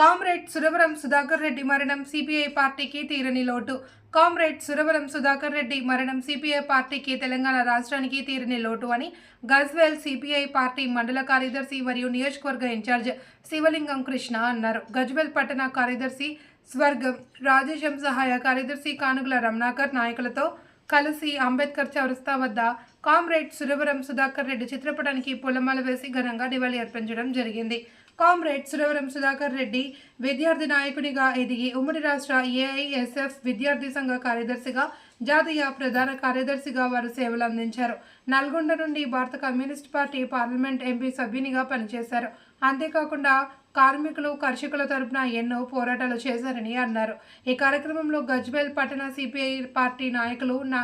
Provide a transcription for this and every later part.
Comrade Suravaram Sudhakar Reddy మరణం CPI పార్టీకి తీరని లోటు. కామ్రేడ్ సురవరం సుధాకర్ రెడ్డి మరణం సిపిఐ పార్టీకి తెలంగాణ రాష్ట్రానికి తీరని లోటు అని గజ్వేల్ సిపిఐ పార్టీ మండల కార్యదర్శి మరియు నియోజకవర్గ ఇన్ఛార్జ్ శివలింగం కృష్ణ అన్నారు. గజ్వేల్ పట్టణ కార్యదర్శి స్వర్గం రాజేశం సహాయ కార్యదర్శి కానుగుల రమణాకర్ నాయకులతో కలిసి అంబేద్కర్ చౌరస్తా వద్ద కామ్రేడ్ సురవరం సుధాకర్ రెడ్డి చిత్రపటానికి పూలమాల వేసి ఘనంగా నివాళి అర్పించడం జరిగింది. కామ్రేడ్ సురవరం సుధాకర్ రెడ్డి విద్యార్థి నాయకునిగా ఎదిగి ఉమ్మడి రాష్ట్ర ఏఐఎస్ఎఫ్ విద్యార్థి సంఘ కార్యదర్శిగా జాతీయ ప్రధాన కార్యదర్శిగా వారు సేవలు అందించారు. నల్గొండ నుండి భారత కమ్యూనిస్ట్ పార్టీ పార్లమెంట్ ఎంపీ సభ్యునిగా పనిచేశారు. అంతేకాకుండా కార్మికులు కర్షకుల తరపున ఎన్నో పోరాటాలు చేశారని అన్నారు. ఈ కార్యక్రమంలో గజ్వేల్ పట్టణ సిపిఐ పార్టీ నాయకులు నా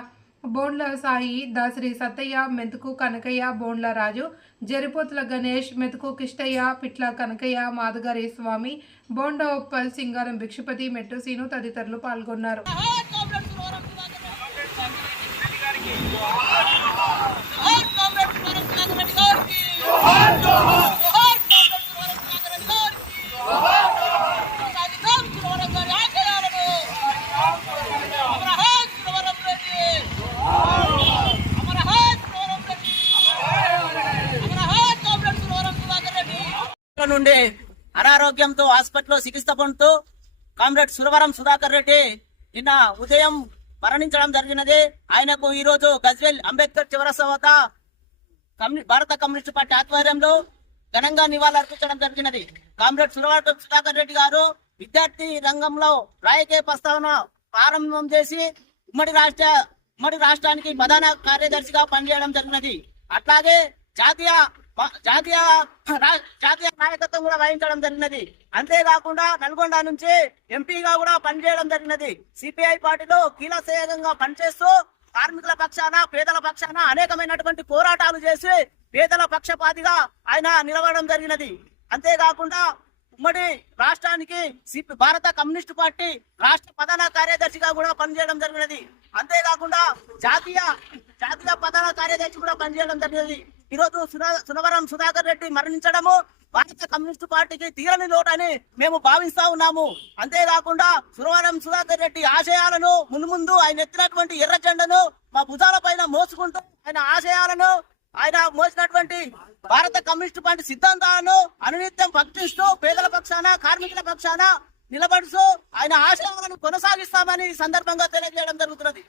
బోండ్ల సాయి దాసరి సత్తయ్య మెతుకు కనకయ్య బోండ్ల రాజు జరిపోతుల గణేష్ మెతుకు కిష్టయ్య పిట్ల కనకయ్య మాధుగారి స్వామి బోండ ఉప్పల్ సింగారం భిక్షపతి మెట్టు సీను తదితరులు పాల్గొన్నారు. నుండి అనారోగ్యంతో హాస్పిటల్లో చికిత్స పొందుతూ కామ్రేడ్ సురవరం సుధాకర్ రెడ్డి నిన్న ఉదయం మరణించడం జరిగినది. ఆయనకు ఈ రోజు గజ్వేల్ అంబేద్కర్ చివరస వద్ద భారత కమ్యూనిస్ట్ పార్టీ ఆధ్వర్యంలో ఘనంగా నివాళులర్పించడం జరిగినది. కామ్రేడ్ సురవరం సుధాకర్ రెడ్డి గారు విద్యార్థి రంగంలో రాయకే ప్రస్తావన ప్రారంభం చేసి ఉమ్మడి రాష్ట్ర ఉమ్మడి రాష్ట్రానికి ప్రధాన కార్యదర్శిగా పనిచేయడం జరిగినది. అట్లాగే జాతీయ జాతీయ జాతీయ నాయకత్వం కూడా వహించడం జరిగినది. అంతేకాకుండా నల్గొండ నుంచి ఎంపీగా కూడా పనిచేయడం జరిగినది. సిపిఐ పార్టీలో కీలసేయంగా పనిచేస్తూ కార్మికుల పక్షాన పేదల పక్షాన అనేకమైనటువంటి పోరాటాలు చేసి పేదల పక్షపాతిగా ఆయన నిలవడం జరిగినది. అంతేకాకుండా ఉమ్మడి రాష్ట్రానికి సిపి భారత కమ్యూనిస్ట్ పార్టీ రాష్ట్ర ప్రధాన కార్యదర్శిగా కూడా పనిచేయడం జరిగినది. అంతేకాకుండా జాతీయ జాతీయ ప్రధాన కార్యదర్శి కూడా పనిచేయడం జరిగినది. ఈరోజు సునా- సునవరం సుధాకర్ రెడ్డి మరణించడము భారత కమ్యూనిస్టు పార్టీకి తీరని లోటని మేము భావిస్తా ఉన్నాము. అంతేకాకుండా సురవరం సుధాకర్ రెడ్డి ఆశయాలను మున్ముందు ఆయన ఎత్తినటువంటి ఎర్ర జెండను మా భుజాల పైన మోసుకుంటూ ఆయన ఆశయాలను ఆయన మోసినటువంటి భారత కమ్యూనిస్ట్ పార్టీ సిద్ధాంతాలను అనునిత్యం భక్తిస్తూ పేదల పక్షాన కార్మికుల పక్షాన నిలబడుతూ ఆయన ఆశయాలను కొనసాగిస్తామని సందర్భంగా తెలియజేయడం జరుగుతున్నది.